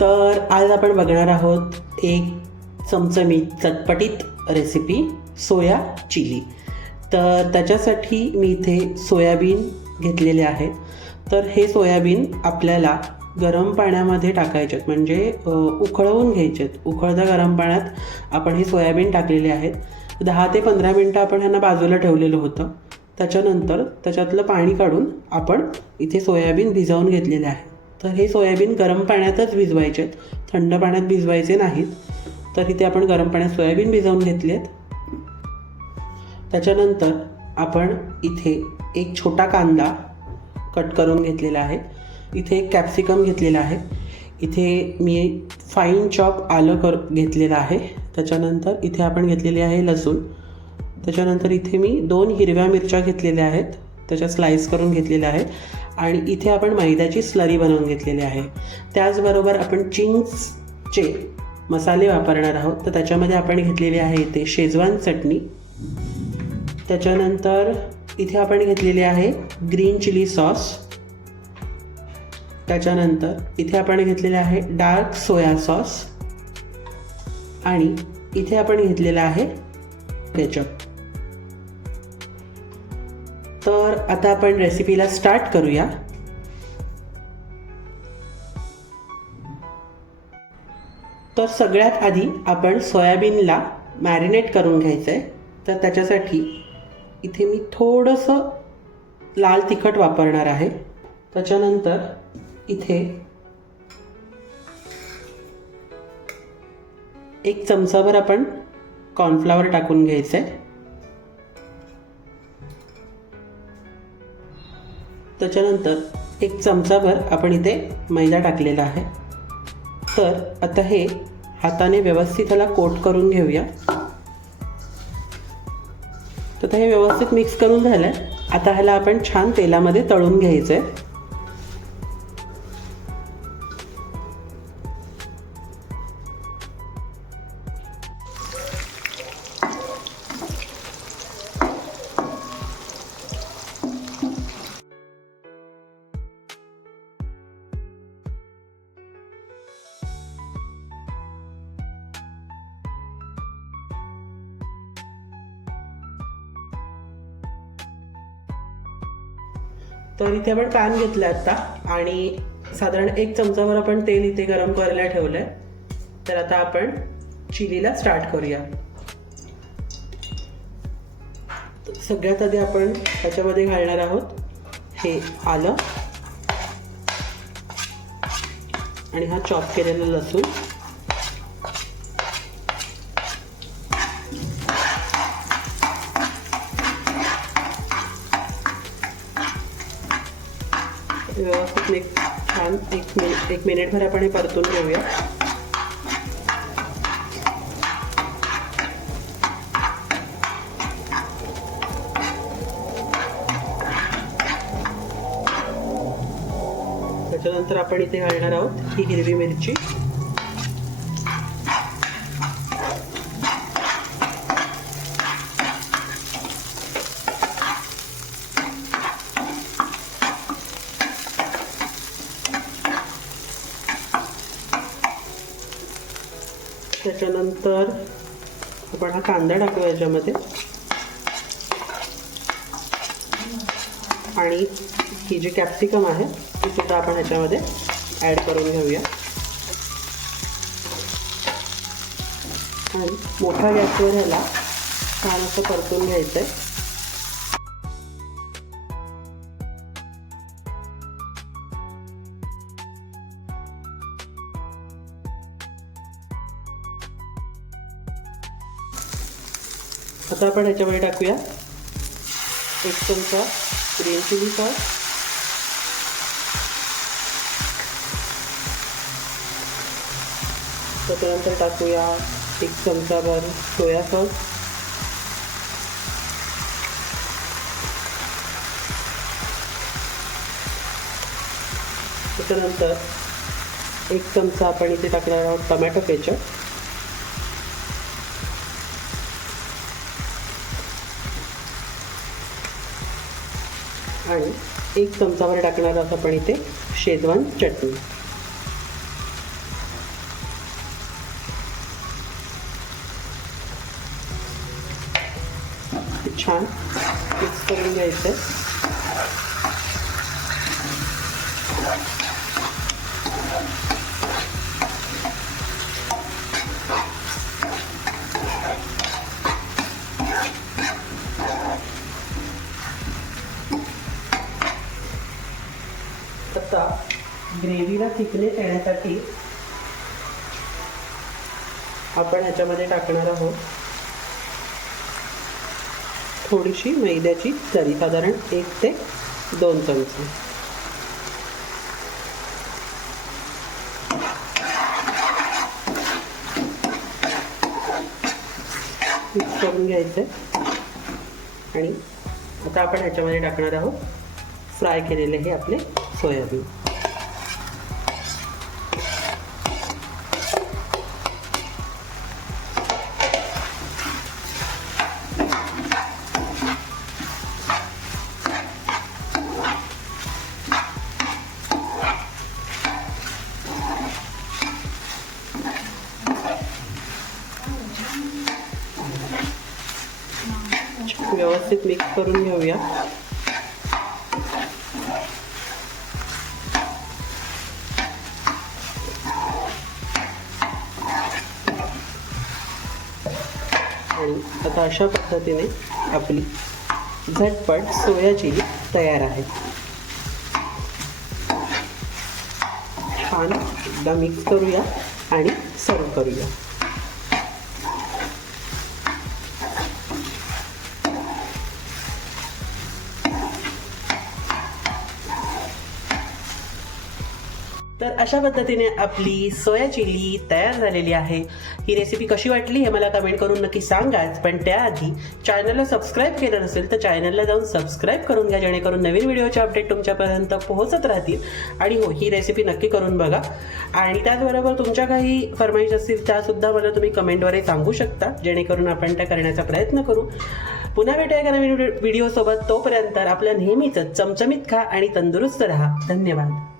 तर आज आपण बघणार आहोत एक चमचमीत चटपटीत रेसिपी सोया चिली. तर त्याच्यासाठी मी इथे सोयाबीन घेतलेले आहेत तर हे सोयाबीन आपल्याला गरम पाण्यामध्ये टाकायचे आहेत म्हणजे उकळवून घ्यायचे आहेत उकळत्या गरम पाण्यात आपण हे सोयाबीन टाकलेले आहेत. दहा ते पंधरा मिनटं आपण ह्यांना बाजूला ठेवलेलं होतं. त्याच्यानंतर त्याच्यातलं पाणी काढून आपण इथे सोयाबीन भिजवून घेतलेले आहे. तर हे सोयाबीन गरम पाण्यातच भिजवायचे आहेत. थंड पाण्यात भिजवायचे नाहीत. तर इथे आपण गरम पाण्यात सोयाबीन भिजवून घेतलेत त्याच्यानंतर आपण इथे एक छोटा कांदा कट करून घेतलेला आहे. इथे एक कॅप्सिकम घेतलेला आहे. इथे मी फाईन चॉप आलं कर घेतलेलं आहे. त्याच्यानंतर इथे आपण घेतलेली आहे लसूण. त्याच्यानंतर इथे मी दोन हिरव्या मिरच्या घेतलेल्या आहेत. त्याच्या स्लाईस करून घेतलेल्या आहेत. आणि इथे आपण मैद्याची स्लरी बनवून घेतलेली आहे. त्याचबरोबर आपण चिंग्सचे मसाले वापरणार आहोत. तर त्याच्यामध्ये आपण घेतलेली आहे इथे शेजवान चटणी. त्याच्यानंतर इथे आपण घेतलेली आहे ग्रीन चिली सॉस. त्याच्यानंतर इथे आपण घेतलेले आहे डार्क सोया सॉस. आणि इथे आपण घेतलेला आहे केचप. तर आता आपण रेसिपीला स्टार्ट करूया. तर सगळ्यात आधी आपण सोयाबीनला मॅरिनेट करून घ्यायचं आहे तर त्याच्यासाठी इथे मी थोडंसं लाल तिखट वापरणार आहे. त्याच्यानंतर इथे एक चमचाभर आपण कॉर्नफ्लावर टाकून घ्यायचं आहे त्याच्यानंतर एक चमचाभर आपण इथे मैदा टाकलेला आहे. तर आता हे हाताने व्यवस्थित ह्याला कोट करून घेऊया. तर हे व्यवस्थित मिक्स करून झालं आहे आता ह्याला आपण छान तेलामध्ये तळून घ्यायचं आहे तर इथे आपण पॅन घेतला आता. आणि साधारण एक चमचावर आपण तेल इथे गरम करायला ठेवलंय. तर आता आपण चिलीला स्टार्ट करूया. सगळ्यात आधी आपण त्याच्यामध्ये घालणार आहोत हे आलं. आणि हा चॉप केलेला लसूण. व्यवस्थित एक छान एक मिनिट एक मिनिटभर आपण हे परतून घेऊया. त्याच्यानंतर आपण इथे घालणार आहोत ही हिरवी मिरची. त्याच्यानंतर आपण हा कांदा टाकूया याच्यामध्ये. आणि ही जी कॅप्सिकम आहे ती सुद्धा आपण ह्याच्यामध्ये ॲड करून घेऊया. आणि मोठ्या गॅसवर ह्याला छान असं परतून घ्यायचं आहे आता आपण ह्याच्यामध्ये टाकूया. एक चमचा ग्रीन चिली सॉस त्याच्यानंतर टाकूया एक चमचाभर सोया सॉस त्याच्यानंतर एक चमचा आपण इथे टाकणार आहोत टमॅटो केचप. आणि एक चमचावर टाकणार आहोत आपण इथे शेजवान चटणी. छान मिक्स करून घ्यायचं आता ग्रेव्हीला थिकनेस येण्यासाठी आपण ह्याच्यामध्ये टाकणार आहोत थोडीशी मैद्याची तरी साधारण एक ते दोन चमचे. मिक्स करून घ्यायचं. आणि आता आपण ह्याच्यामध्ये टाकणार आहोत फ्राय केलेले हे आपले सोयाबीन. व्यवस्थित मिक्स करून घेऊया. आणि आता अशा पद्धतीने आपली झटपट सोया चिली तयार आहे. छान एकदा मिक्स करूया आणि सर्व करूया. तर अशा पद्धतीने आपली सोया चिली तयार झालेली आहे. ही रेसिपी कशी वाटली हे मला कमेंट करून नक्की सांगाच. पण त्याआधी चॅनलला सबस्क्राईब केलं नसेल तर चॅनलला जाऊन सबस्क्राईब करून घ्या जेणेकरून नवीन व्हिडिओचे अपडेट तुमच्यापर्यंत पोहोचत राहतील. आणि हो ही रेसिपी नक्की करून बघा. आणि त्याचबरोबर तुमच्या काही फरमाईश असतील त्यासुद्धा मला तुम्ही कमेंटद्वारे सांगू शकता जेणेकरून आपण त्या करण्याचा प्रयत्न करू. पुन्हा भेटूया एका नवीन व्हिडिओसोबत तोपर्यंत आपल्या नेहमीच चमचमीत खा आणि तंदुरुस्त राहा. धन्यवाद.